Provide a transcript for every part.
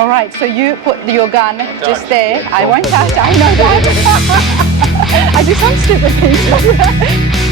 All right, so you put your gun just there. I won't touch, I know that. I do some stupid things.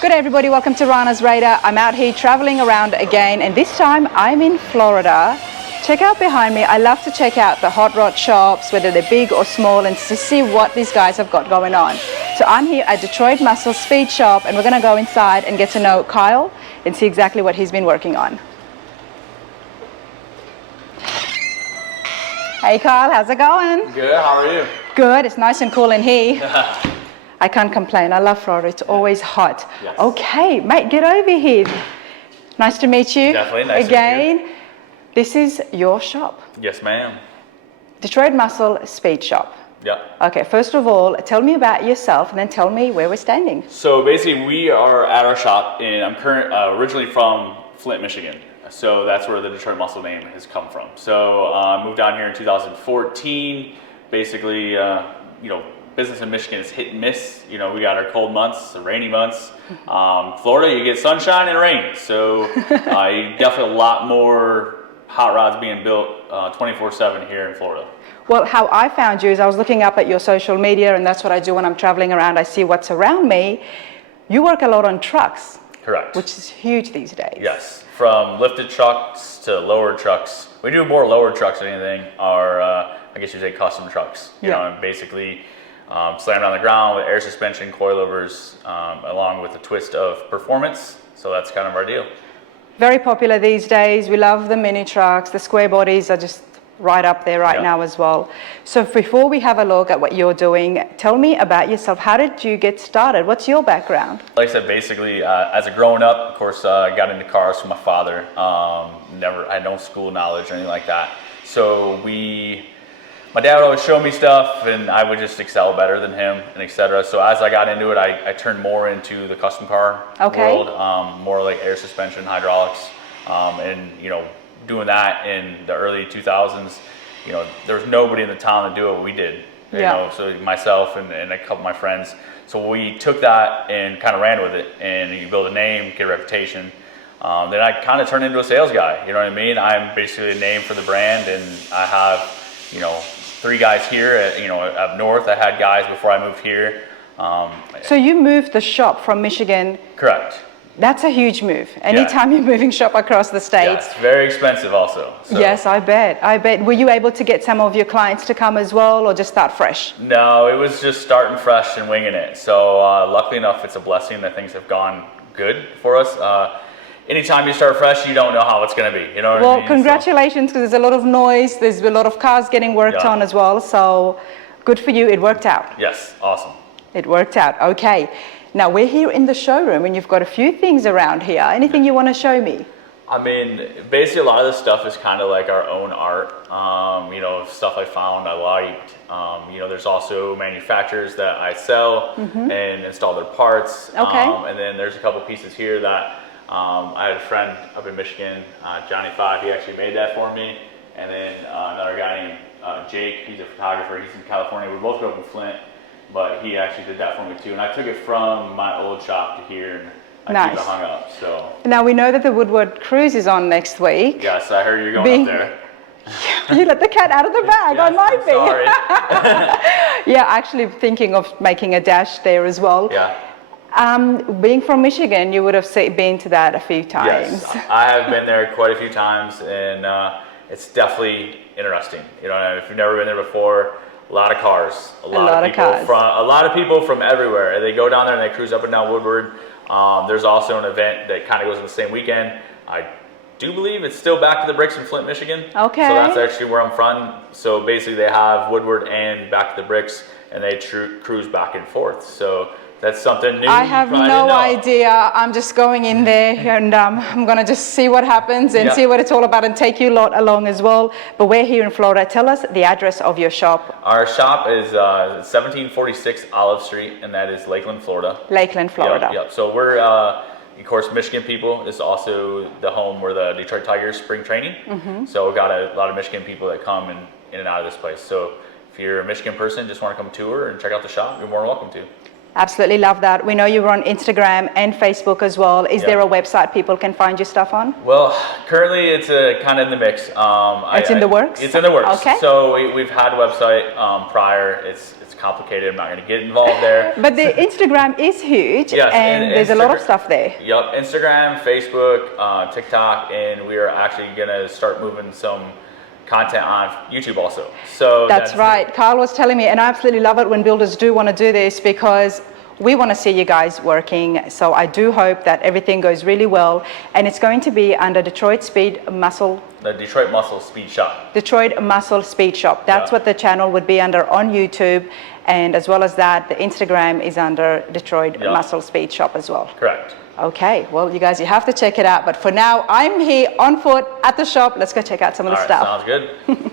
Good day everybody, welcome to Rana's Radar. I'm out here traveling around again, and this time I'm in Florida. Check out behind me. I love to check out the hot rod shops, whether they're big or small, and to see what these guys have got going on. So I'm here at Detroit Muscle Speed Shop, and we're gonna go inside and get to know Kyle and see exactly what he's been working on. Hey Kyle, how's it going? Good, how are you? Good, it's nice and cool in here. I can't complain. I love Florida. It's always hot. Yes. Okay, mate, get over here. Nice to meet you. Definitely, nice again. to meet you. This is your shop. Yes, ma'am. Detroit Muscle Speed Shop. Yeah. Okay, first of all, tell me about yourself and then tell me where we're standing. So basically, we are at our shop, and I'm originally from Flint, Michigan. So that's where the Detroit Muscle name has come from. So I moved down here in 2014. Basically, business in Michigan is hit and miss. We got our cold months, the rainy months. Florida, you get sunshine and rain. So definitely a lot more hot rods being built 24/7 here in Florida. Well, how I found you is I was looking up at your social media, and that's what I do when I'm traveling around. I see what's around me. You work a lot on trucks. Correct. Which is huge these days. Yes, from lifted trucks to lower trucks. We do more lower trucks than anything, or I guess you'd say custom trucks. You know, and basically slammed on the ground with air suspension, coilovers, along with a twist of performance. So that's kind of our deal. Very popular these days. We love the mini trucks. The square bodies are just right up there right now as well. So before we have a look at what you're doing, tell me about yourself. How did you get started? What's your background? Like I said, basically, as a growing up, of course, I got into cars from my father. I had no school knowledge or anything like that. So my dad would always show me stuff, and I would just excel better than him, and etc. So as I got into it, I turned more into the custom car world, more like air suspension, hydraulics, and doing that in the early 2000s. There was nobody in the town to do what we did. So myself and a couple of my friends. So we took that and kind of ran with it, and you build a name, get a reputation. Then I kind of turned into a sales guy. You know what I mean? I'm basically a name for the brand, and I have 3 guys here up north. I had guys before I moved here. So you moved the shop from Michigan. Correct. That's a huge move. Anytime you're moving shop across the states. Yeah, it's very expensive also. So. Yes, I bet. Were you able to get some of your clients to come as well, or just start fresh? No, it was just starting fresh and winging it. So luckily enough, it's a blessing that things have gone good for us. Anytime you start fresh, you don't know how it's going to be. You know what I mean? Well, congratulations, because there's a lot of noise. There's a lot of cars getting worked on as well. So good for you. It worked out. Yes, awesome. It worked out. Okay. Now we're here in the showroom, and you've got a few things around here. Anything you want to show me? I mean, basically a lot of this stuff is kind of like our own art. Stuff I found I liked. There's also manufacturers that I sell and install their parts. Okay. And then there's a couple pieces here that I had a friend up in Michigan, Johnny 5, he actually made that for me. And then another guy named Jake, he's a photographer, he's in California. We both grew up in Flint, but he actually did that for me too. And I took it from my old shop to here, and I keep it hung up. So now we know that the Woodward Cruise is on next week. Yes, I heard you're going up there. You let the cat out of the bag. Yes, I might be. Sorry. Yeah, actually thinking of making a dash there as well. Yeah. Being from Michigan, you would have been to that a few times. Yes, I have been there quite a few times, and it's definitely interesting. If you've never been there before, a lot of cars, a lot of people from everywhere. And they go down there and they cruise up and down Woodward. There's also an event that kind of goes on the same weekend. I do believe it's still Back to the Bricks in Flint, Michigan. Okay. So that's actually where I'm from. So basically they have Woodward and Back to the Bricks, and they cruise back and forth. So that's something new. I have no idea. I'm just going in there and I'm going to just see what happens and see what it's all about and take you lot along as well. But we're here in Florida. Tell us the address of your shop. Our shop is 1746 Olive Street, and that is Lakeland, Florida. Lakeland, Florida. Yep. So we're, of course, Michigan people. This is also the home where the Detroit Tigers spring training. So we've got a lot of Michigan people that come in and out of this place. So if you're a Michigan person, just want to come tour and check out the shop, you're more than welcome to. Absolutely love that. We know you're on Instagram and Facebook as well. Is there a website people can find your stuff on? Well, currently it's kind of in the mix. It's in the works? It's in the works. Okay. So we've had a website prior. It's complicated. I'm not going to get involved there. But the Instagram is huge, and there's a lot of stuff there. Yep, Instagram, Facebook, TikTok, and we are actually going to start moving some content on YouTube also. So that's right. Kyle was telling me, and I absolutely love it when builders do want to do this because we want to see you guys working. So I do hope that everything goes really well, and it's going to be under Detroit Muscle Speed Shop. Detroit Muscle Speed Shop. That's what the channel would be under on YouTube, and as well as that, the Instagram is under Detroit Muscle Speed Shop as well. Correct. Okay, well, you guys, you have to check it out. But for now, I'm here on foot at the shop. Let's go check out some of the stuff. Sounds good.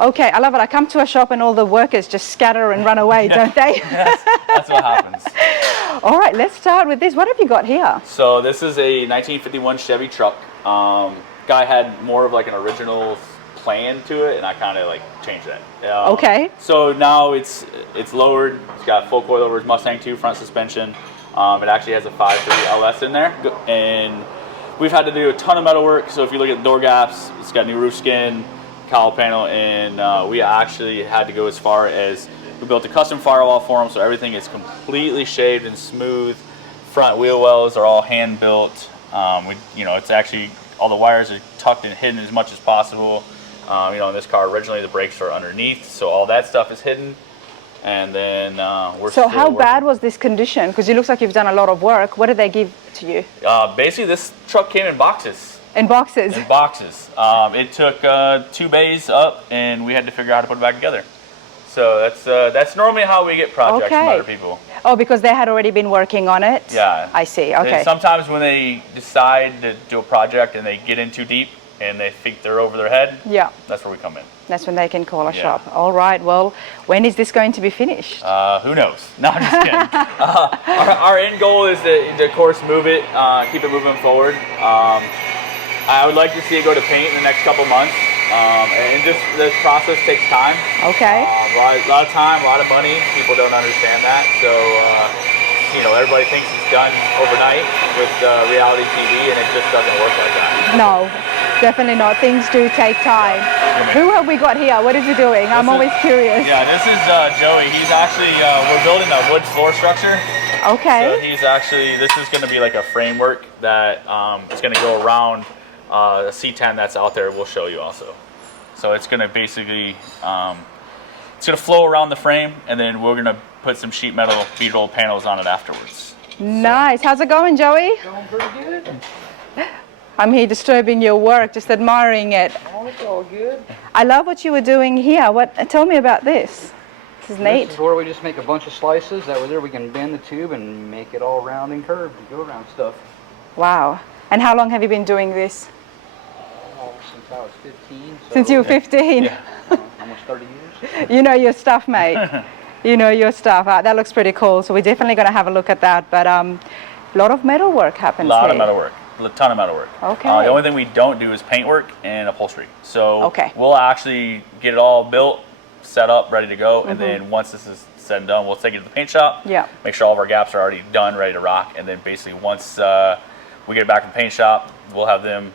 Okay, I love it. I come to a shop and all the workers just scatter and run away, don't they? That's what happens. All right, let's start with this. What have you got here? So this is a 1951 Chevy truck. Guy had more of like an original plan to it, and I kind of like changed that. Okay. So now it's lowered. It's got full coilovers, Mustang 2 front suspension. It actually has a 5.3 LS in there, and we've had to do a ton of metal work. So if you look at the door gaps, it's got new roof skin, cowl panel, and we actually had to go as far as we built a custom firewall for them, so everything is completely shaved and smooth. Front wheel wells are all hand built. It's actually all the wires are tucked and hidden as much as possible. In this car originally the brakes are underneath, so all that stuff is hidden. And then we're So how bad was this condition? Because it looks like you've done a lot of work. What did they give to you? Basically, this truck came in boxes. In boxes? In boxes. It took 2 bays up, and we had to figure out how to put it back together. So that's normally how we get projects from other people. Oh, because they had already been working on it? Yeah. I see, okay. And sometimes when they decide to do a project and they get in too deep and they think they're over their head, that's where we come in. That's when they can call a shop. All right, well, when is this going to be finished? Who knows? No, I'm just kidding. Our end goal is to, of course, move it, keep it moving forward. I would like to see it go to paint in the next couple months. And just this process takes time. Okay. A lot of time, a lot of money. People don't understand that. So, everybody thinks it's done overnight with reality TV, and it just doesn't work like that. No. Definitely not. Things do take time. Who have we got here? What is he doing? I'm always curious. Yeah, this is Joey. He's actually, we're building a wood floor structure. Okay. So this is going to be like a framework that is going to go around a C10 that's out there. We'll show you also. So it's going to basically, it's going to flow around the frame, and then we're going to put some sheet metal bead roll panels on it afterwards. Nice. How's it going, Joey? Going pretty good. I'm here disturbing your work, just admiring it. Oh, it's all good. I love what you were doing here. Tell me about this. This is neat. This is where we just make a bunch of slices. That way there we can bend the tube and make it all round and curved to go around stuff. Wow. And how long have you been doing this? Since I was 15. So Since you were 15? Yeah. Almost 30 years. You know your stuff, mate. You know your stuff. That looks pretty cool. So we're definitely going to have a look at that. But a lot of metal work happens here. A lot of metal work. A ton of metal work. Okay. The only thing we don't do is paint work and upholstery. So we'll actually get it all built, set up, ready to go, and then once this is said and done, we'll take it to the paint shop. Yeah. Make sure all of our gaps are already done, ready to rock, and then basically once we get it back from the paint shop, we'll have them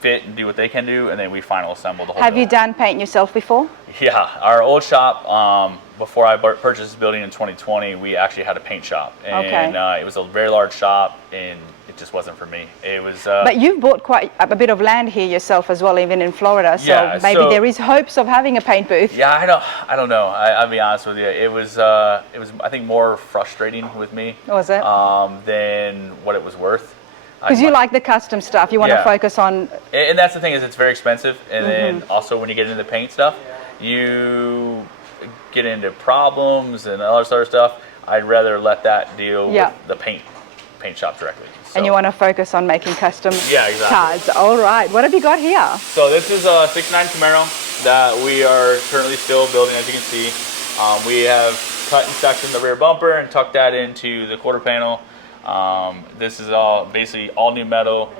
fit and do what they can do, and then we final assemble the whole Have building. you done paint yourself before? Yeah, our old shop, before I purchased this building in 2020, we actually had a paint shop, and it was a very large shop, and it just wasn't for me. It was. But you've bought quite a bit of land here yourself as well, even in Florida. So maybe there is hopes of having a paint booth. Yeah, I don't know. I'll be honest with you. It was I think more frustrating with me. Was it? Than what it was worth. Because you like the custom stuff. You want to Yeah. focus on... And that's the thing, is it's very expensive. And then also when you get into the paint stuff, you get into problems and all this other stuff. I'd rather let that deal with the paint shop directly. So. And you want to focus on making custom cars. All right. What have you got here? So this is a 69 Camaro that we are currently still building, as you can see. We have cut and sectioned the rear bumper and tucked that into the quarter panel. This is all basically all new metal.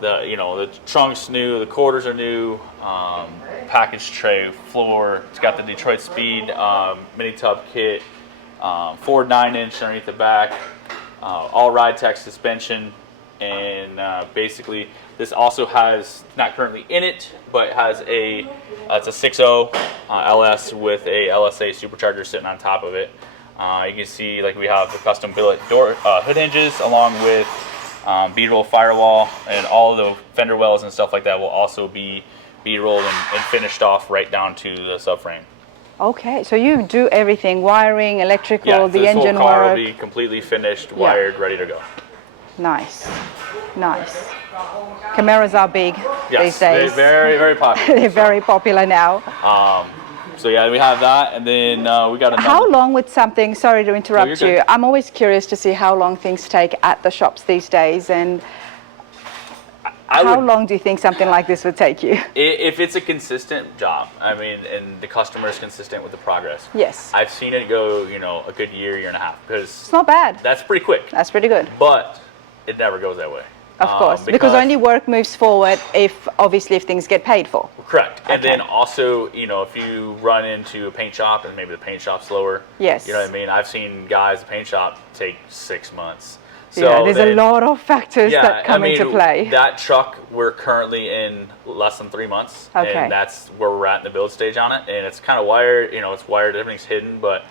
The trunk's new, the quarters are new, package tray, floor. It's got the Detroit Speed mini tub kit, Ford 9-inch underneath the back, all ride tech suspension, and basically this also has, not currently in it, but has it's a 6.0 LS with a LSA supercharger sitting on top of it. You can see like we have the custom billet door hood hinges along with bead-roll firewall, and all of the fender wells and stuff like that will also be bead-rolled and finished off right down to the subframe. Okay, so you do everything, wiring, electrical, Yeah, the engine whole car work. will be completely finished, wired, ready to go. Nice, nice. Camaros are big these days. They're very, very popular. They're very popular now. So yeah, we have that, and then we got another. How long would something, sorry to interrupt you, good. I'm always curious to see how long things take at the shops these days, and how long do you think something like this would take you? If it's a consistent job, I mean, and the customer is consistent with the progress. Yes. I've seen it go, a good year and a half, because It's not bad. that's pretty quick. That's pretty good. But it never goes that way. Of course, because only work moves forward if things get paid for. Correct. And Okay. then also, if you run into a paint shop and maybe the paint shop's slower. Yes. You know what I mean? I've seen guys, the paint shop take 6 months. So Yeah, there's a lot of factors that come into play. That truck, we're currently in less than 3 months. Okay. And that's where we're at in the build stage on it. And it's kind of wired, it's wired, everything's hidden, but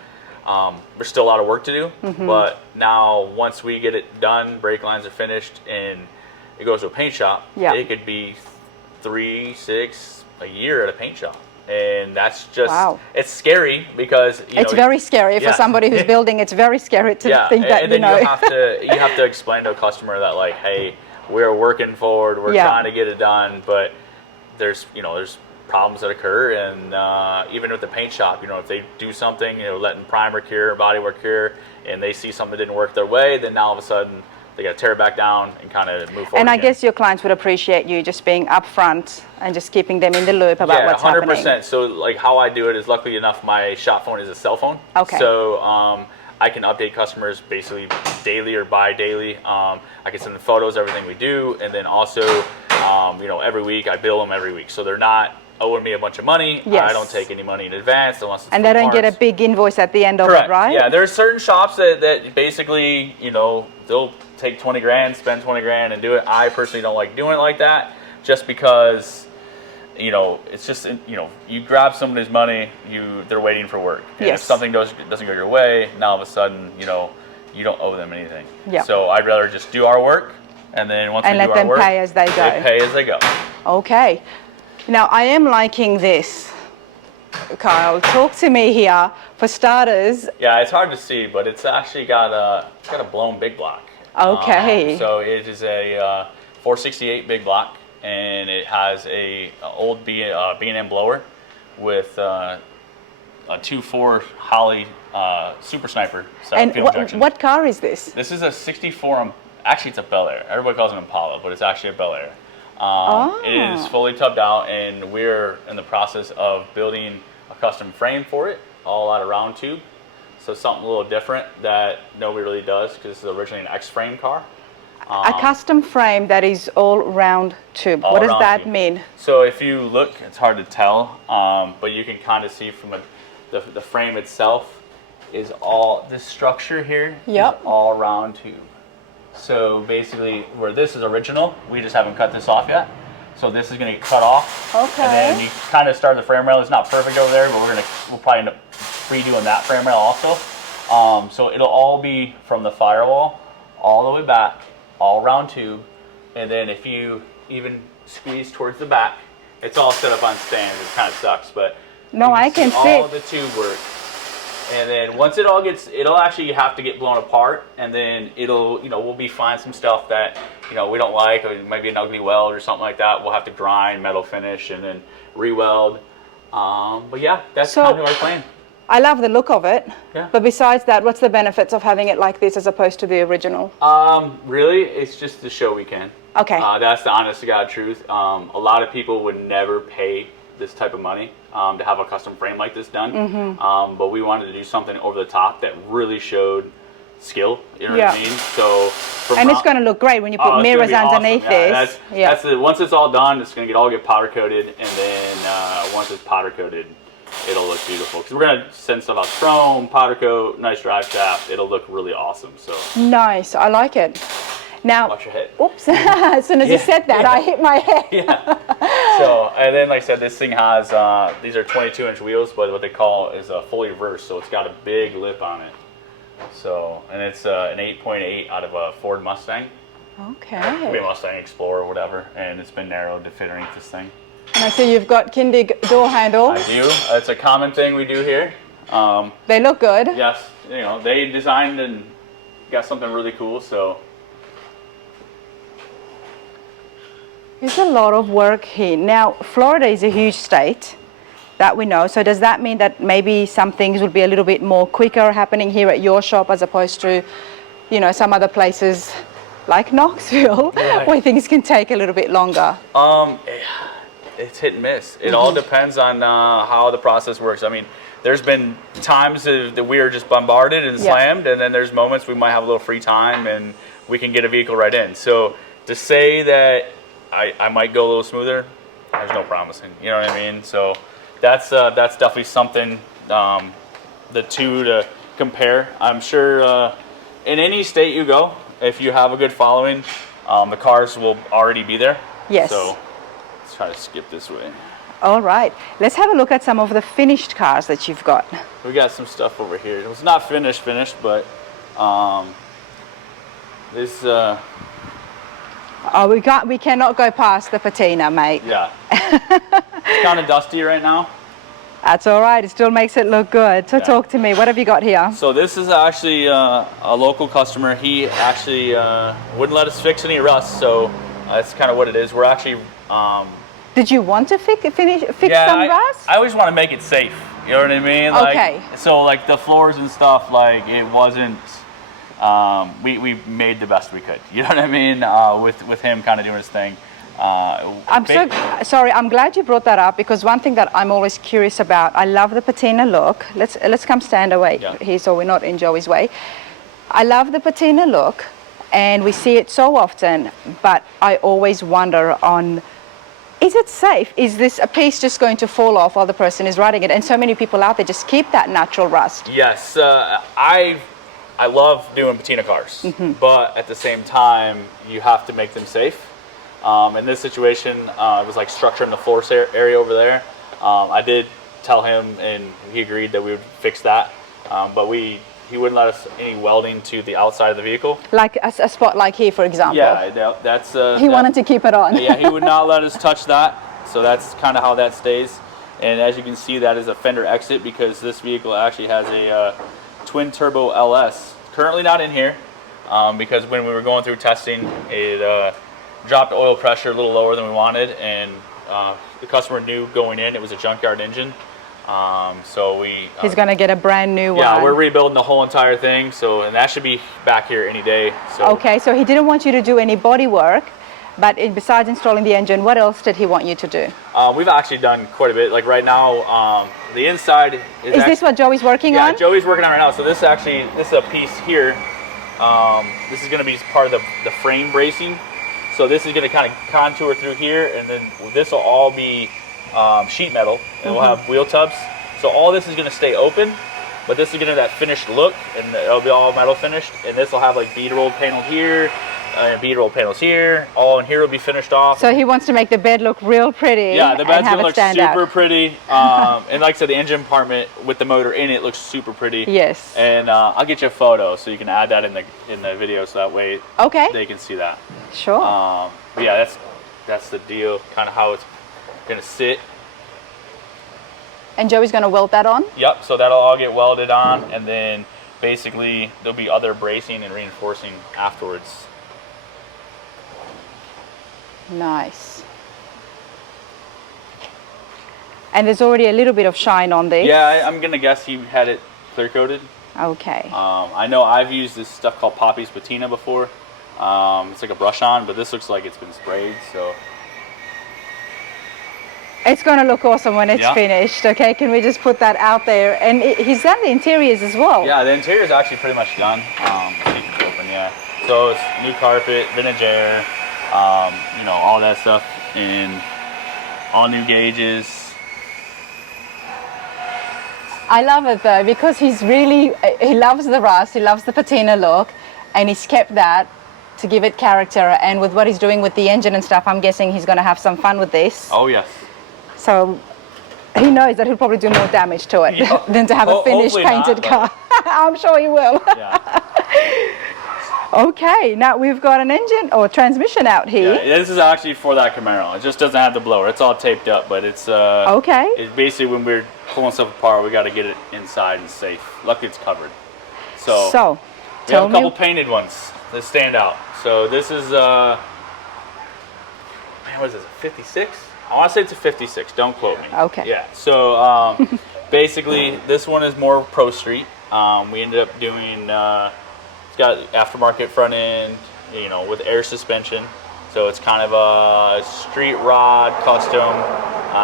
there's still a lot of work to do. But now, once we get it done, brake lines are finished, and it goes to a paint shop, it could be 3, 6, a year at a paint shop. And that's just, it's scary because, it's very scary for somebody who's building. It's very scary to think that, and then you have to explain to a customer that, like, hey, we're working forward, we're trying to get it done, but there's problems that occur, and even with the paint shop, if they do something, letting primer cure, bodywork cure, and they see something that didn't work their way, then now all of a sudden they got to tear it back down and kind of move forward. And I again. guess your clients would appreciate you just being upfront and just keeping them in the loop about what's happening. 100%. So like how I do it is, luckily enough, my shop phone is a cell phone. Okay. So I can update customers basically daily or bi-daily. I can send them photos, everything we do, and then also, every week I bill them every week. So they're not owing me a bunch of money. Yes. I don't take any money in advance unless it's and they don't get a big invoice at the end of it, right? Yeah, there's certain shops that basically, they'll take 20 grand, spend 20 grand and do it. I personally don't like doing it like that, just because, it's just, you grab somebody's money, they're waiting for work. And if something doesn't go your way, now all of a sudden, you don't owe them anything. Yeah. So I'd rather just do our work, and then once we do our work, let them pay as they go. They pay as they go. Okay. Now, I am liking this. Kyle, talk to me here. For starters... Yeah, it's hard to see, but it's actually got a blown big block. Okay. So it is a 468 big block, and it has a old B&M blower with a 2.4 Holley Super Sniper and fuel injection. what car is this? This is a 64, actually it's a Bel Air. Everybody calls it an Impala, but it's actually a Bel Air. It is fully tubbed out, and we're in the process of building a custom frame for it, all out of round tube. So something a little different that nobody really does, because this is originally an X-frame car. A custom frame that is all round tube. What does that mean? So if you look, it's hard to tell, but you can kind of see from the frame itself is all, this structure here is all round tube. So basically, where this is original, we just haven't cut this off yet. So this is going to get cut off. Okay. And then you kind of start the frame rail. It's not perfect over there, but we'll probably end up redoing that frame rail also. So it'll all be from the firewall all the way back, all round tube. And then if you even squeeze towards the back, it's all set up on stands. It kind of sucks, but no, I can see all the tube work. And then once it all gets, it'll actually have to get blown apart, and then it'll, we'll be find some stuff that, we don't like, or it might be an ugly weld or something like that. We'll have to grind, metal finish, and then re-weld. But yeah, that's kind of our plan. I love the look of it. Yeah. But besides that, what's the benefits of having it like this as opposed to the original? Really, it's just the show we can. Okay. That's the honest to God truth. A lot of people would never pay this type of money to have a custom frame like this done. But we wanted to do something over the top that really showed skill. You know what I mean? So. It's going to look great when you put mirrors underneath this. That's once it's all done, it's going to get powder coated, and then once it's powder coated, it'll look beautiful. Because we're going to send stuff out chrome, powder coat, nice drive shaft. It'll look really awesome. So nice. I like it. Now, watch your head. Oops. As soon as you said that, I hit my head. So, and then like I said, this thing has, these are 22-inch wheels, but what they call is a fully reversed. So it's got a big lip on it. So, and it's an 8.8 out of a Ford Mustang. Okay. Maybe a Mustang Explorer or whatever. And it's been narrowed to fit underneath this thing. And I see you've got Kindig door handles. I do. It's a common thing we do here. They look good. Yes. They designed and got something really cool, so. There's a lot of work here. Now, Florida is a huge state that we know. So does that mean that maybe some things would be a little bit more quicker happening here at your shop as opposed to, some other places like Knoxville where things can take a little bit longer? It's hit and miss. It all depends on how the process works. I mean, there's been times that we are just bombarded and slammed, and then there's moments we might have a little free time and we can get a vehicle right in. So to say that I might go a little smoother, there's no promising. You know what I mean? So that's definitely something, the two to compare. I'm sure in any state you go, if you have a good following, the cars will already be there. Yes. So let's try to skip this way. All right. Let's have a look at some of the finished cars that you've got. We got some stuff over here. It's not finished, but this. We cannot go past the patina, mate. Yeah. It's kind of dusty right now. That's all right. It still makes it look good. So talk to me. What have you got here? So this is actually a local customer. He actually wouldn't let us fix any rust. So that's kind of what it is. We're actually. Did you want to fix some rust? I always want to make it safe. You know what I mean? Okay. So like the floors and stuff, like it wasn't. We made the best we could. You know what I mean? With him kind of doing his thing. I'm so sorry. I'm glad you brought that up because one thing that I'm always curious about. I love the patina look. Let's come stand away here so we're not in Joey's way. I love the patina look, and we see it so often. But I always wonder on. Is it safe? Is this a piece just going to fall off while the person is riding it? And so many people out there just keep that natural rust. Yes, I love doing patina cars, but at the same time, you have to make them safe. In this situation, it was like structuring the floor area over there. I did tell him, and he agreed that we would fix that, but he wouldn't let us any welding to the outside of the vehicle. Like a spot like here, for example. Yeah, that's. He wanted to keep it on. Yeah, he would not let us touch that, so that's kind of how that stays. And as you can see, that is a fender exit because this vehicle actually has a twin turbo LS. Currently not in here because when we were going through testing, it dropped oil pressure a little lower than we wanted, and the customer knew going in it was a junkyard engine. So he's going to get a brand new one. Yeah, we're rebuilding the whole entire thing, and that should be back here any day. So. Okay, so he didn't want you to do any body work, but besides installing the engine, what else did he want you to do? We've actually done quite a bit. Like right now, the inside is this what Joey's working on? Yeah, Joey's working on it right now. So this is a piece here. This is going to be part of the frame bracing. So this is going to kind of contour through here, and then this will all be sheet metal, and we'll have wheel tubs. So all this is going to stay open, but this is going to have that finished look, and it'll be all metal finished. And this will have like bead rolled panel here, bead roll panels here. All in here will be finished off. So he wants to make the bed look real pretty. Yeah, the bed's gonna look super out. pretty. And like I said, the engine compartment with the motor in it looks super pretty. Yes. And I'll get you a photo so you can add that in the video, so that way they can see that. Sure. But yeah, that's the deal. Kind of how it's gonna sit. And Joey's going to weld that on? Yep, so that'll all get welded on, and then basically there'll be other bracing and reinforcing afterwards. Nice. And there's already a little bit of shine on this. Yeah, I'm gonna guess he had it clear coated. Okay. I know I've used this stuff called Poppy's patina before. It's like a brush on, but this looks like it's been sprayed, so. It's going to look awesome when it's finished, okay? Can we just put that out there? And he's done the interiors as well. Yeah, the interior is actually pretty much done. It's open, yeah. So it's new carpet, vintage air, you know, all that stuff, and all new gauges. I love it though, because he loves the rust, he loves the patina look, and he's kept that to give it character. And with what he's doing with the engine and stuff, I'm guessing he's going to have some fun with this. Oh, yes. So he knows that he'll probably do more damage to it than to have a finished painted car. I'm sure he will. Yeah. Okay, now we've got an engine or transmission out here. Yeah, this is actually for that Camaro. It just doesn't have the blower. It's all taped up, but it's okay. It's basically when we're pulling stuff apart, we got to get it inside and safe. Luckily, it's covered. So we have a couple painted ones that stand out. So this is man, what is this? A 56? I want to say it's a 56. Don't quote me. Okay. Yeah. So basically, this one is more Pro Street. We ended up doing. It's got aftermarket front end, you know, with air suspension. So it's kind of a street rod custom.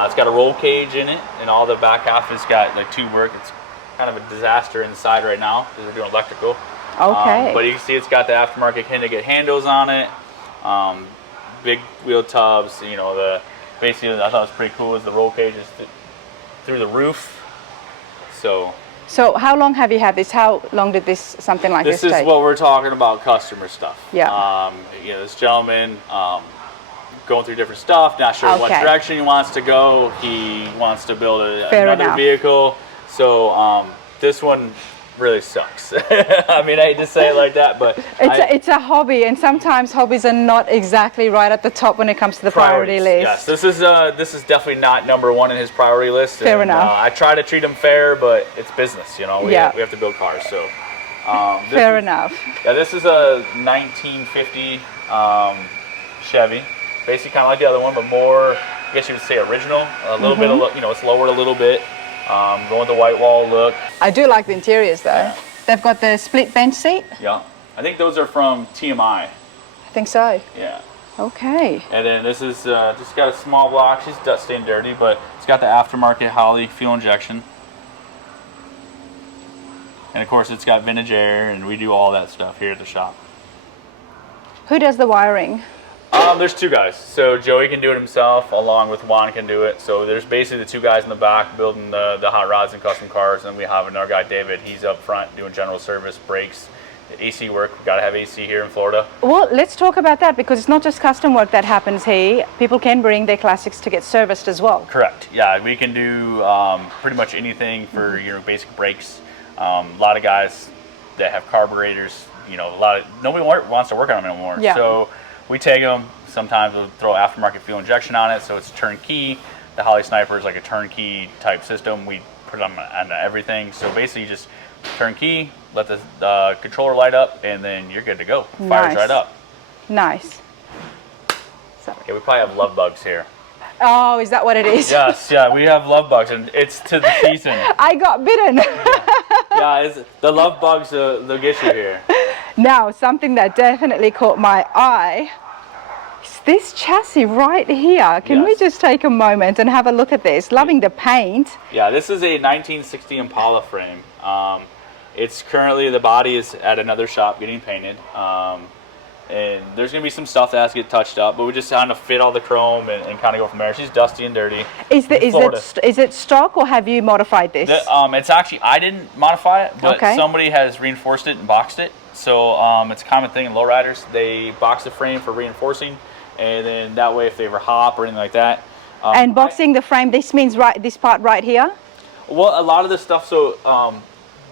It's got a roll cage in it, and all the back half has got like tube work. It's kind of a disaster inside right now because we're doing electrical. Okay. But you can see it's got the aftermarket Hennigan handles on it. Big wheel tubs. You know, basically I thought it was pretty cool is the roll cage is through the roof. So how long have you had this? How long did something like this take? This is what we're talking about, customer stuff. Yeah. You know, this gentleman going through different stuff, not sure what direction he wants to go. He wants to build another vehicle. So this one really sucks. I mean, I hate to say it like that, but it's a hobby, and sometimes hobbies are not exactly right at the top when it comes to the priority list. Yes, this is definitely not number one in his priority list. Fair enough. I try to treat him fair, but it's business, you know. We have to build cars, so. Fair enough. Yeah, this is a 1950 Chevy, basically kind of like the other one, but more, I guess you would say original. A little bit, you know, it's lowered a little bit. Going with the white wall look. I do like the interiors though. Yeah. They've got the split bench seat. Yeah, I think those are from TMI. I think so. Yeah. Okay. And then this is just got a small block. She's dusty and dirty, but it's got the aftermarket Holley fuel injection. And of course it's got vintage air, and we do all that stuff here at the shop. Who does the wiring? There's two guys. So Joey can do it himself, along with Juan can do it. So there's basically the two guys in the back building the hot rods and custom cars, and we have another guy, David. He's up front doing general service, brakes, AC work. We've got to have AC here in Florida. Well, let's talk about that, because it's not just custom work that happens here. People can bring their classics to get serviced as well. Correct. Yeah, we can do pretty much anything for your basic brakes. A lot of guys that have carburetors, you know, nobody wants to work on them anymore. Yeah. So we take them. Sometimes we'll throw aftermarket fuel injection on it, so it's turnkey. The Holley Sniper is like a turnkey type system. We put it on everything. So basically, just turnkey, let the controller light up, and then you're good to go. Fires right up. Nice. Sorry. Okay, we probably have love bugs here. Oh, is that what it is? Yes, yeah, we have love bugs, and it's to the season. I got bitten. Yeah, the love bugs, they'll get you here. Now, something that definitely caught my eye is this chassis right here. Can we just take a moment and have a look at this? Loving the paint. Yeah, this is a 1960 Impala frame. It's currently, the body is at another shop getting painted. And there's going to be some stuff that has to get touched up, but we just kind of fit all the chrome and kind of go from there. She's dusty and dirty. Is it stock, or have you modified this? It's actually, I didn't modify it, but somebody has reinforced it and boxed it. So it's a common thing in lowriders. They box the frame for reinforcing, and then that way if they ever hop or anything like that. And boxing the frame, this means this part right here? Well, a lot of this stuff, so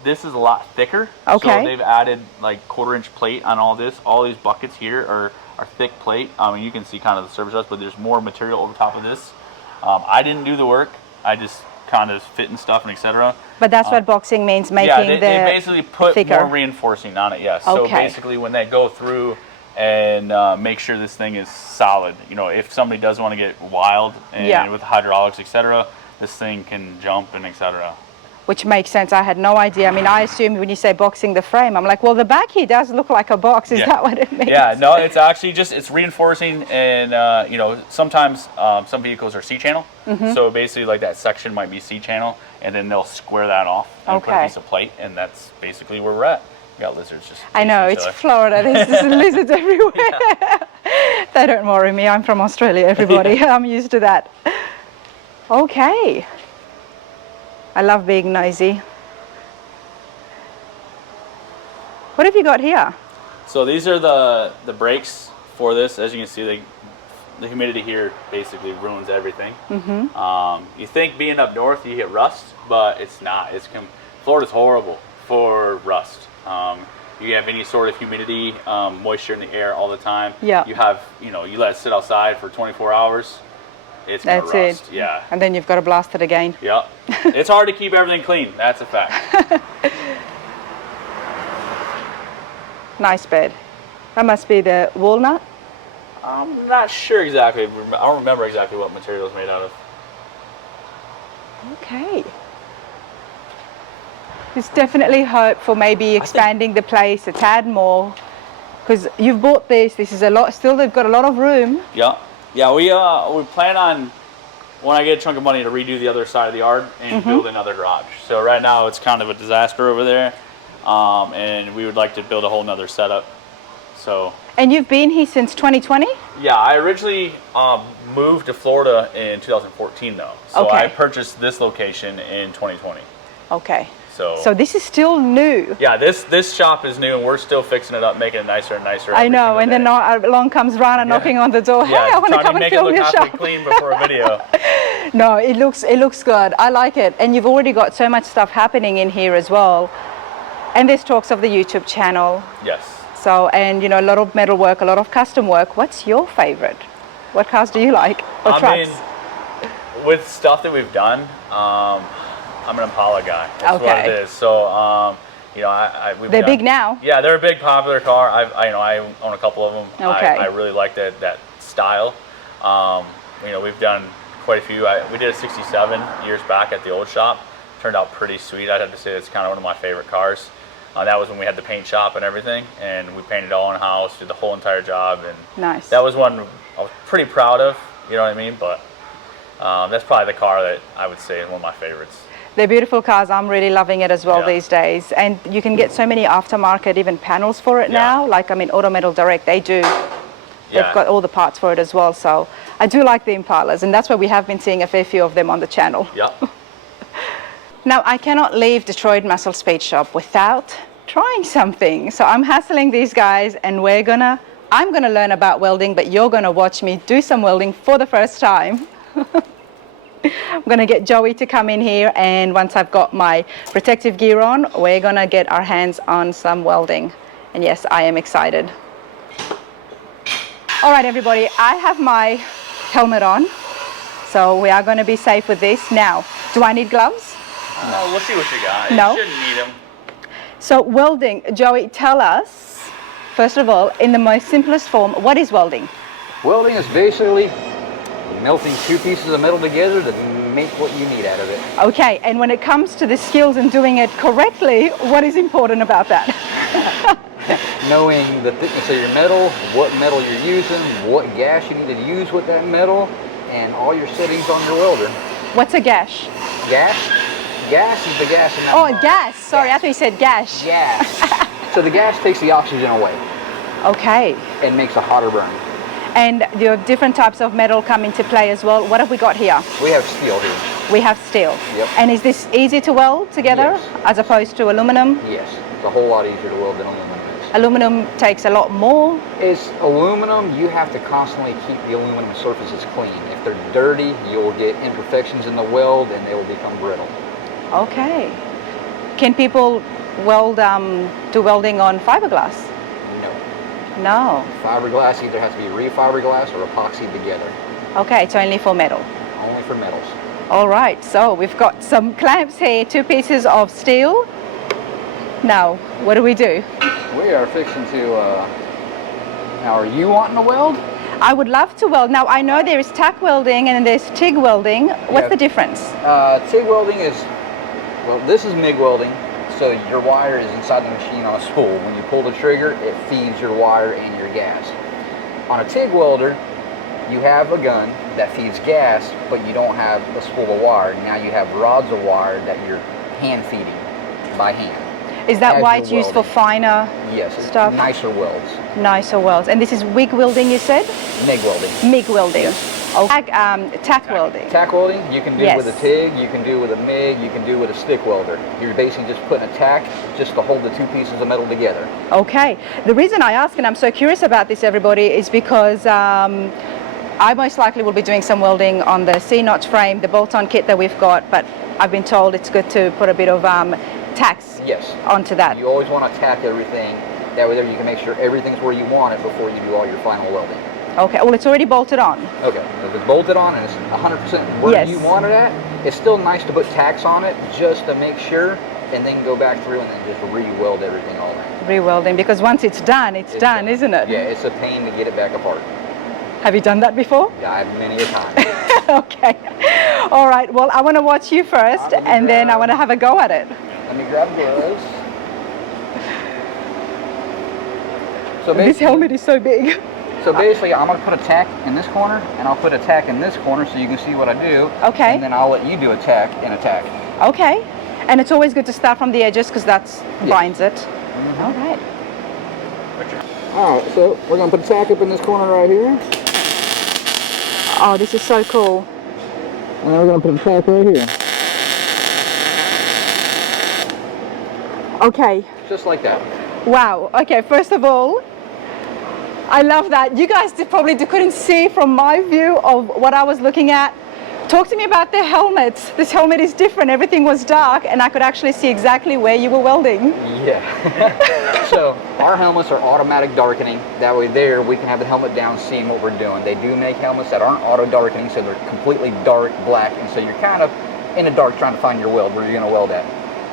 this is a lot thicker. Okay. So they've added like 1/4-inch plate on all this. All these buckets here are thick plate. I mean, you can see kind of the surface dust, but there's more material over top of this. I didn't do the work. I just kind of fit and stuff and etc. But that's what boxing means, making Yeah, they basically put thicker. more reinforcing on it, yes. So Okay. basically when they go through and make sure this thing is solid, you know, if somebody does want to get wild and with hydraulics, etc., this thing can jump and etc. Which makes sense. I had no idea. I mean, I assumed when you say boxing the frame, I'm like, well, the back here does look like a box. Is that what it means? Yeah, no, it's actually just, it's reinforcing, and you know, sometimes some vehicles are C-channel, so basically like that section might be C-channel, and then they'll square that off and put a piece of plate, and that's basically where we're at. We got lizards just I know, it's Florida. There's lizards everywhere. They don't worry me. I'm from Australia, everybody. I'm used to that. Okay. I love being nosy. What have you got here? So these are the brakes for this. As you can see, the humidity here basically ruins everything. You think being up north you get rust, but it's not. Florida's horrible for rust. You have any sort of humidity, moisture in the air all the time. Yeah. You have, you know, you let it sit outside for 24 hours. It's gonna rust. It. Yeah. And then you've got to blast it again. Yep. It's hard to keep everything clean. That's a fact. Nice bed. That must be the walnut. I'm not sure exactly. I don't remember exactly what material it's made out of. Okay. There's definitely hope for maybe expanding the place a tad more, because you've bought this. This is a lot. Still, they've got a lot of room. Yeah. Yeah, we plan on, when I get a chunk of money, to redo the other side of the yard and build another garage. So right now it's kind of a disaster over there, and we would like to build a whole nother setup. So. And you've been here since 2020? Yeah, I originally moved to Florida in 2014 though. So I purchased this location in 2020. Okay. So this is still new. Yeah, this shop is new, and we're still fixing it up, making it nicer and nicer. I know, and then along comes Rana knocking on the door. Hey, I want to come and film your shop. Make it look clean before a video. No, it looks good. I like it, and you've already got so much stuff happening in here as well. And there's talks of the YouTube channel. Yes. So, and you know, a lot of metal work, a lot of custom work. What's your favorite? What cars do you like? Or trucks? I mean, with stuff that we've done, I'm an Impala guy. That's what it is. So, you know, they're big now. Yeah, they're a big popular car. I own a couple of them. Okay. I really like that style. You know, we've done quite a few. We did a 67 years back at the old shop. Turned out pretty sweet. I'd have to say it's kind of one of my favorite cars. That was when we had the paint shop and everything, and we painted all in house, did the whole entire job, and nice. That was one I was pretty proud of. You know what I mean? But that's probably the car that I would say is one of my favorites. They're beautiful cars. I'm really loving it as well these days. And you can get so many aftermarket even panels for it now. Like, I mean, Auto Metal Direct, they've got all the parts for it as well. So I do like the Impalas, and that's why we have been seeing a fair few of them on the channel. Yeah. Now, I cannot leave Detroit Muscle Speed Shop without trying something. So I'm hassling these guys, and I'm gonna learn about welding, but you're gonna watch me do some welding for the first time. I'm going to get Joey to come in here, and once I've got my protective gear on, we're going to get our hands on some welding. And yes, I am excited. All right, everybody, I have my helmet on, so we are going to be safe with this. Now, do I need gloves? We'll see what you got. No? You shouldn't need them. So welding, Joey, tell us, first of all, in the most simplest form, what is welding? Welding is basically melting two pieces of metal together to make what you need out of it. Okay, and when it comes to the skills and doing it correctly, what is important about that? Knowing the thickness of your metal, what metal you're using, what gas you need to use with that metal, and all your settings on your welder. What's a gash? Gas? Gas is the gas in that Oh, gas. Sorry, I thought you said gash. Gas. So the gas takes the oxygen away. Okay. And makes a hotter burn. And your different types of metal come into play as well. What have we got here? We have steel here. We have steel. Yep. And is this easy to weld together as opposed to aluminum? Yes. It's a whole lot easier to weld than aluminum is. Aluminum takes a lot more. It's aluminum, you have to constantly keep the aluminum surfaces clean. If they're dirty, you'll get imperfections in the weld and they will become brittle. Okay. Can people weld, do welding on fiberglass? No. Fiberglass either has to be refiberglass or epoxied together. Okay, it's only for metal. Only for metals. All right, so we've got some clamps here, 2 pieces of steel. Now, what do? We are fixing to, now are you wanting to weld? I would love to weld. Now, I know there is tack welding and then there's TIG welding. What's the difference? TIG welding is, well, this is MIG welding. So your wire is inside the machine on a spool. When you pull the trigger, it feeds your wire and your gas. On a TIG welder, you have a gun that feeds gas, but you don't have a spool of wire. Now you have rods of wire that you're hand feeding by hand. Is that why it's used for finer stuff? Nicer welds. Nicer welds. And this is WIG welding, you said? MIG welding. MIG welding. Yes. Okay. Tack welding. Tack welding, you can do with a TIG, you can do with a MIG, you can do with a stick welder. You're basically just putting a tack just to hold the 2 pieces of metal together. Okay. The reason I ask, and I'm so curious about this, everybody, is because I most likely will be doing some welding on the C-notch frame, the bolt-on kit that we've got, but I've been told it's good to put a bit of tacks onto that. You always want to tack everything. That way there you can make sure everything's where you want it before you do all your final welding. Okay, well it's already bolted on. Okay, if it's bolted on and it's 100% where you want it at, it's still nice to put tacks on it just to make sure, and then go back through and then just re-weld everything all in. Re-welding, because once it's done, it's done, isn't it? Yeah, it's a pain to get it back apart. Have you done that before? Yeah, many a time. Okay. All right, well I want to watch you first, and then I want to have a go at it. Let me grab gloves. So this helmet is so big. So basically, I'm going to put a tack in this corner, and I'll put a tack in this corner so you can see what I do. Okay. And then I'll let you do a tack and a tack. Okay. And it's always good to start from the edges because that binds it. All right. All right, so we're going to put a tack up in this corner right here. Oh, this is so cool. And then we're going to put a tack right here. Okay. Just like that. Wow. Okay, first of all, I love that. You guys probably couldn't see from my view of what I was looking at. Talk to me about the helmets. This helmet is different. Everything was dark, and I could actually see exactly where you were welding. Yeah. So our helmets are automatic darkening. That way there, we can have the helmet down seeing what we're doing. They do make helmets that aren't auto darkening, so they're completely dark black, and so you're kind of in the dark trying to find your weld, where you're going to weld at.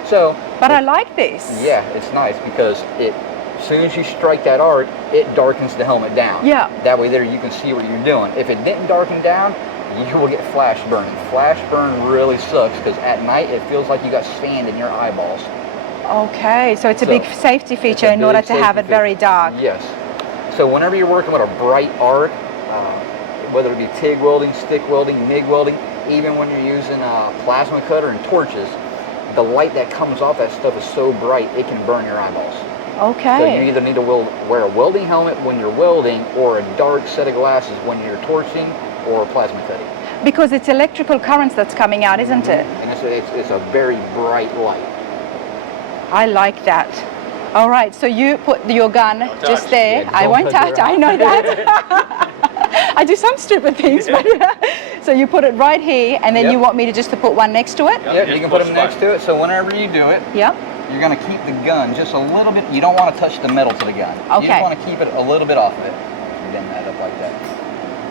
So. But I like this. Yeah, it's nice because as soon as you strike that arc, it darkens the helmet down. Yeah. That way there you can see what you're doing. If it didn't darken down, you will get flash burn. And flash burn really sucks because at night it feels like you got sand in your eyeballs. Okay, so it's a big safety feature in order to have it very dark. Yes. So whenever you're working with a bright arc, whether it be TIG welding, stick welding, MIG welding, even when you're using a plasma cutter and torches, the light that comes off that stuff is so bright it can burn your eyeballs. Okay. So you either need to wear a welding helmet when you're welding, or a dark set of glasses when you're torching or plasma cutting. Because it's electrical currents that's coming out, isn't it? And it's a very bright light. I like that. All right, so you put your gun just there. Yeah, I won't touch. I know that. I do some stupid things, but so you put it right here, and then you want me to put one next to it? Yep, you can put them next to it. So whenever you do it, you're going to keep the gun just a little bit. You don't want to touch the metal to the gun. Okay. You just want to keep it a little bit off of it. Bend that up like that.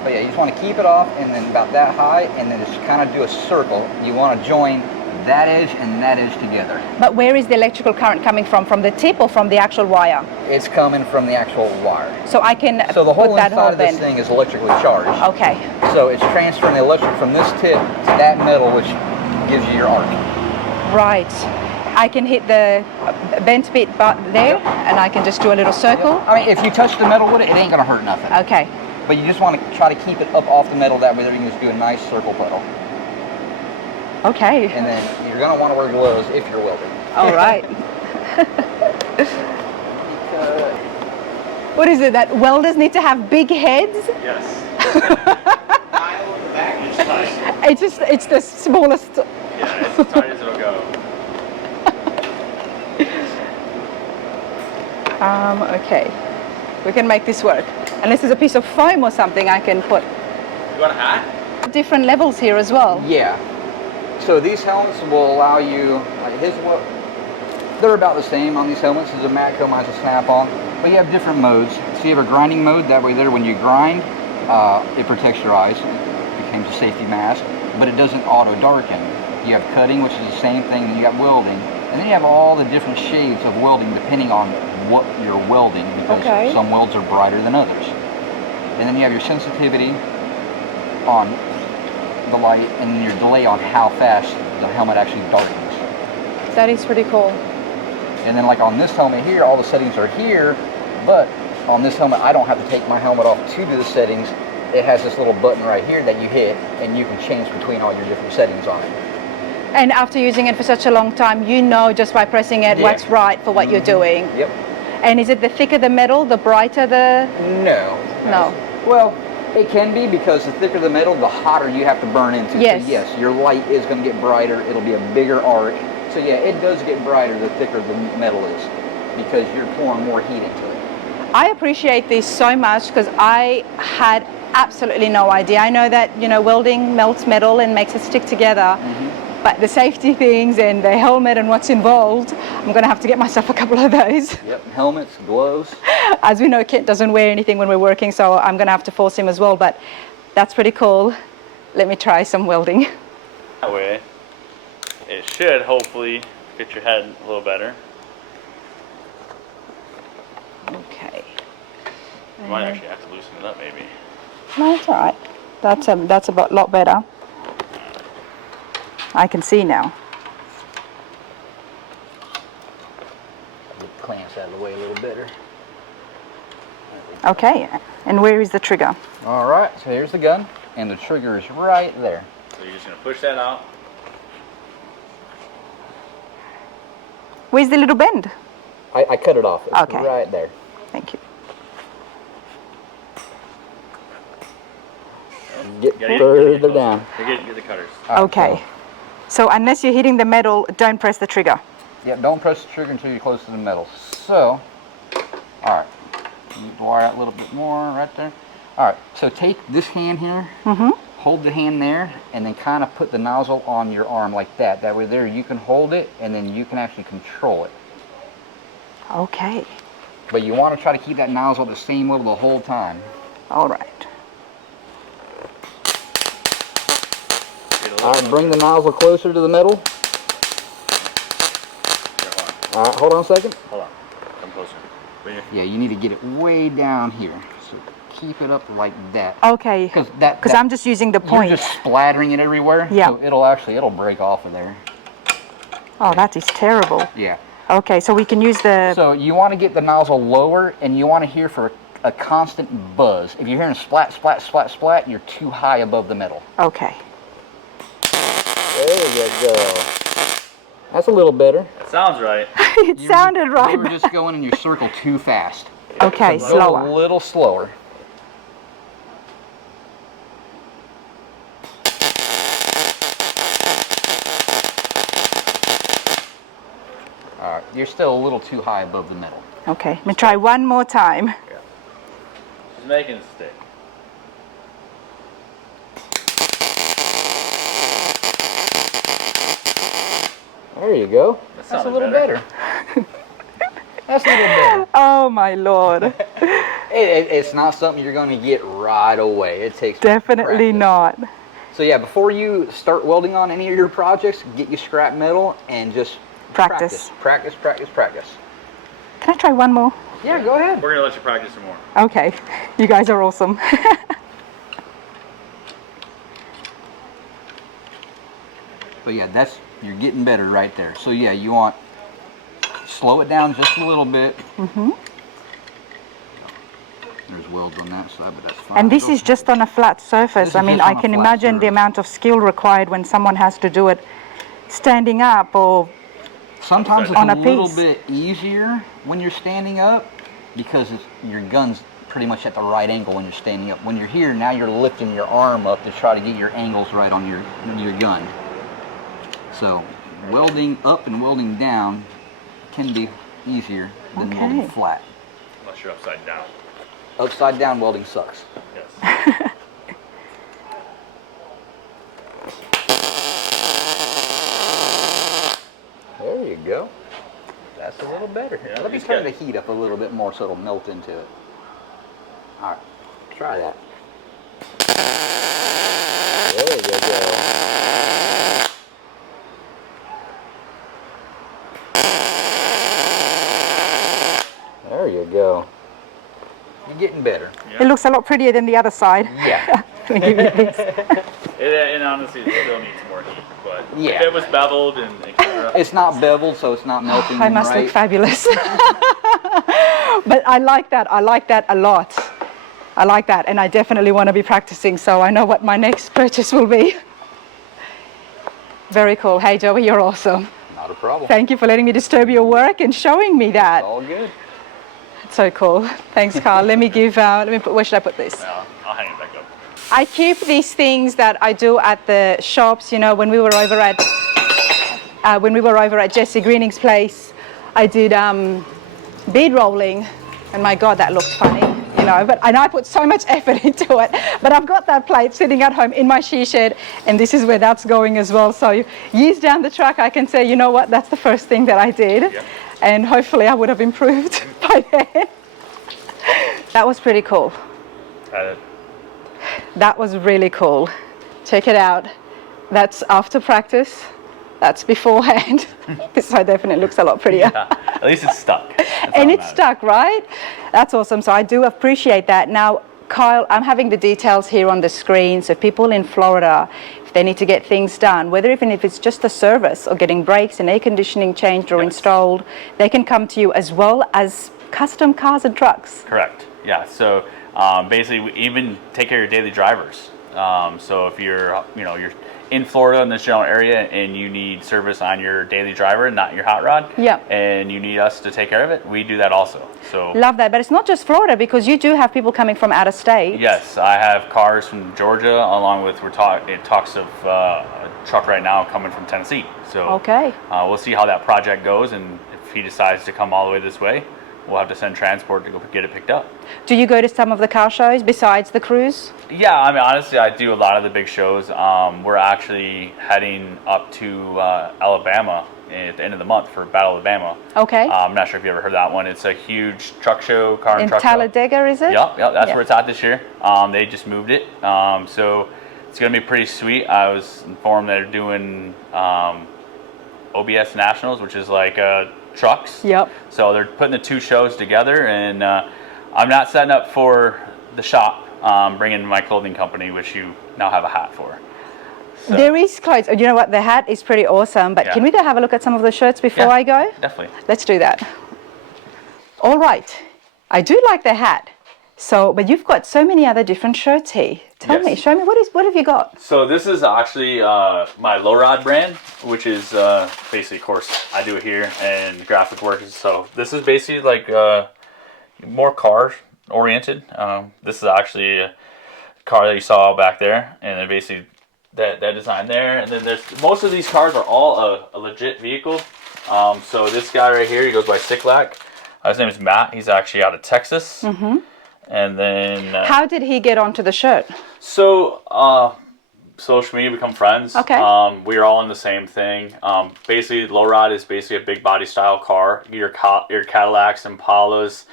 But yeah, you just want to keep it off, and then about that high, and then just kind of do a circle. You want to join that edge and that edge together. But where is the electrical current coming from? From the tip or from the actual wire? It's coming from the actual wire. So I can So the whole put that inside of this thing is electrically charged. Okay. So it's transferring the electric from this tip to that metal, which gives you your arc. Right. I can hit the bent bit there, and I can just do a little circle. I mean, if you touch the metal with it, it ain't gonna hurt nothing. Okay. But you just want to try to keep it up off the metal. That way, there you can just do a nice circle puddle. Okay. And then you're gonna want to wear gloves if you're welding. All right. What is it that welders need to have big heads? Yes. It's the smallest. Yeah, it's as tight as it'll go. Okay. We can make this work. Unless there's a piece of foam or something I can put. You want a hat? Different levels here as well. Yeah. So these helmets will allow you, like they're about the same on these helmets as a Matco, mine's a Snap-on, but you have different modes. So you have a grinding mode, that way there when you grind, it protects your eyes change the safety mask, but it doesn't auto darken. You have cutting, which is the same thing, and you got welding. And then you have all the different shades of welding depending on what you're welding, because some welds are brighter than others. And then you have your sensitivity on the light and your delay on how fast the helmet actually darkens. That is pretty cool. And then like on this helmet here, all the settings are here, but on this helmet, I don't have to take my helmet off to do the settings. It has this little button right here that you hit, and you can change between all your different settings on it. And after using it for such a long time, you know just by pressing it what's right for what you're doing. Yep. And is it the thicker the metal, the brighter the... No. No. Well, it can be, because the thicker the metal, the hotter you have to burn into. Yes. So yes, your light is going to get brighter. It'll be a bigger arc. So yeah, it does get brighter the thicker the metal is, because you're pouring more heat into it. I appreciate this so much because I had absolutely no idea. I know that, you know, welding melts metal and makes it stick together. But the safety things and the helmet and what's involved, I'm going to have to get myself a couple of those. Yep, helmets, gloves. As we know, Kent doesn't wear anything when we're working, so I'm going to have to force him as well. But that's pretty cool. Let me try some welding. That way, it should hopefully fit your head a little better. Okay. You might actually have to loosen it up, maybe. No, it's all right. That's a lot better. I can see now. Clamps out of the way a little better. Okay, and where is the trigger? All right, so here's the gun, and the trigger is right there. So you're just going to push that out. Where's the little bend? I cut it off. It's okay. Right there. Thank you. Get further down. Get the cutters. Okay. So unless you're hitting the metal, don't press the trigger. Yeah, don't press the trigger until you're close to the metal. So, all right. You wire out a little bit more right there. All right, so take this hand here, hold the hand there, and then kind of put the nozzle on your arm like that. That way there you can hold it, and then you can actually control it. Okay. But you want to try to keep that nozzle at the same level the whole time. All right. All right, bring the nozzle closer to the metal. All right, hold on a second. Hold on. Come closer. Yeah, you need to get it way down here. So keep it up like that. Okay. Because I'm just using the point. You're just splattering it everywhere. Yeah. So it'll break off of there. Oh, that is terrible. Yeah. Okay, so we can use the... So you want to get the nozzle lower, and you want to hear for a constant buzz. If you're hearing splat, splat, splat, splat, you're too high above the metal. Okay. There you go. That's a little better. That sounds right. It sounded right. You were just going in your circle too fast. Okay, So slower. go a little slower. All right, you're still a little too high above the metal. Okay, let me try one more time. Yeah. She's making it stick. There you go. That's a little better. That's a little better. Oh my Lord. It's not something you're going to get right away. It takes Definitely practice. not. So yeah, before you start welding on any of your projects, get you scrap metal and just Practice. Practice, practice, practice. Can I try one more? Yeah, go ahead. We're going to let you practice some more. Okay, you guys are awesome. But yeah, you're getting better right there. So yeah, you want slow it down just a little bit. There's welds on that side, but that's fine. And this is just on a flat surface. I mean, I can imagine the amount of skill required when someone has to do it standing up or sometimes it's on a a little piece. bit easier when you're standing up because your gun's pretty much at the right angle when you're standing up. When you're here, now you're lifting your arm up to try to get your angles right on your gun. So welding up and welding down can be easier than welding flat. Unless you're upside down. Upside down welding sucks. Yes. There you go. That's a little better. Yeah, Let me he's turn got- the heat up a little bit more so it'll melt into it. All right, try that. you go. There you go. You're getting better. It looks a lot prettier than the other side. Yeah. Let me give you this. And honestly, it still needs more heat. But Yeah. if it was beveled and etc. It's not beveled, so it's not melting. I must right. look fabulous. But I like that. I like that a lot. I like that, and I definitely want to be practicing, so I know what my next purchase will be. Very cool. Hey, Joey, you're awesome. Not a problem. Thank you for letting me disturb your work and showing me that. All good. So cool. Thanks, Carl. Let me give, where should I put this? I'll hang it back up. I keep these things that I do at the shops. You know, when we were over at Jesse Greening's place, I did bead rolling, and my God, that looked funny. You know, and I put so much effort into it. But I've got that plate sitting at home in my she shed, and this is where that's going as well. So years down the track, I can say, you know what, that's the first thing that I did. Yep. And hopefully I would have improved by then. That was pretty cool. That was really cool. Check it out. That's after practice. That's beforehand. This side definitely looks a lot prettier. Yeah, at least it's stuck. And it's stuck, right? That's awesome. So I do appreciate that. Now, Kyle, I'm having the details here on the screen. So people in Florida, if they need to get things done, whether even if it's just a service or getting brakes and air conditioning changed or installed, they can come to you as well as custom cars and trucks. Correct. Yeah. So basically, we even take care of your daily drivers. So if you're in Florida in this general area and you need service on your daily driver, not your hot rod, and you need us to take care of it, we do that also. So love that. But it's not just Florida, because you do have people coming from out of state. Yes, I have cars from Georgia, along with it talks of a truck right now coming from Tennessee. So okay, we'll see how that project goes, and if he decides to come all the way this way, we'll have to send transport to go get it picked up. Do you go to some of the car shows besides the cruise? Yeah, I mean, honestly, I do a lot of the big shows. We're actually heading up to Alabama at the end of the month for Battle of Alabama. Okay. I'm not sure if you ever heard that one. It's a huge truck show, car and truck show. In Talladega, is it? Yep, that's where it's at this year. They just moved it. So it's going to be pretty sweet. I was informed that they're doing OBS Nationals, which is like trucks. Yep. So they're putting the two shows together, and I'm not setting up for the shop. Bringing my clothing company, which you now have a hat for. So. There is clothes. You know what? The hat is pretty awesome. But can we go have a look at some of the shirts before I go? Definitely. Let's do that. All right. I do like the hat. So, but you've got so many other different shirts here. Tell me, show me, what have you got? So this is actually my low rod brand, which is basically, of course, I do it here and graphic work. So this is basically like more car oriented. This is actually a car that you saw back there, and then basically that design there. And then there's most of these cars are all a legit vehicle. So this guy right here, he goes by Sicklack. His name is Matt. He's actually out of Texas. Mm-hmm. And then how did he get onto the shirt? So social media, become friends. Okay. We're all in the same thing. Basically, low rod is basically a big body style car. Your Cadillacs, Impalas.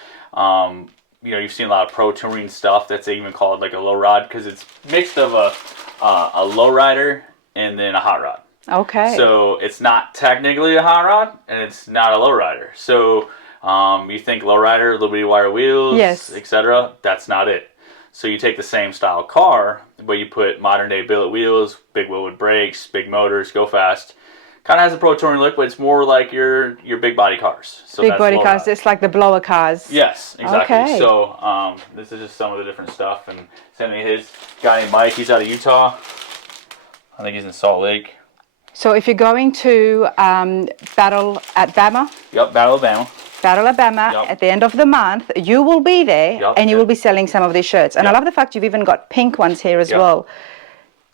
You've seen a lot of pro touring stuff that's even called like a low rod, because it's mixed of a low rider and then a hot rod. Okay. So it's not technically a hot rod and it's not a low rider. So you think low rider, little bitty wire wheels, etc. That's not it. So you take the same style car, but you put modern day billet wheels, big wheel with brakes, big motors, go fast. Kind of has a pro touring look, but it's more like your big body cars. So big body cars, it's like the blower cars. Yes, exactly. Okay. So this is just some of the different stuff. And same thing, his guy named Mike, he's out of Utah. I think he's in Salt Lake. So if you're going to Battle at Bama. Yep, Battle of Alabama. Battle Alabama at the end of the month, you will be there and you will be selling some of these shirts. And I love the fact you've even got pink ones here as well.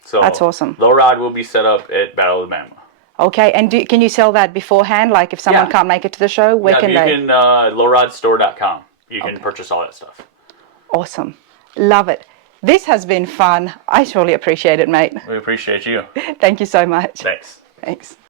So that's awesome. Low rod will be set up at Battle of Alabama. Okay, and can you sell that beforehand? Like if someone can't make it to the show, where can they? You can lowrodstore.com. You can purchase all that stuff. Awesome. Love it. This has been fun. I surely appreciate it, mate. We appreciate you. Thank you so much. Thanks. Thanks.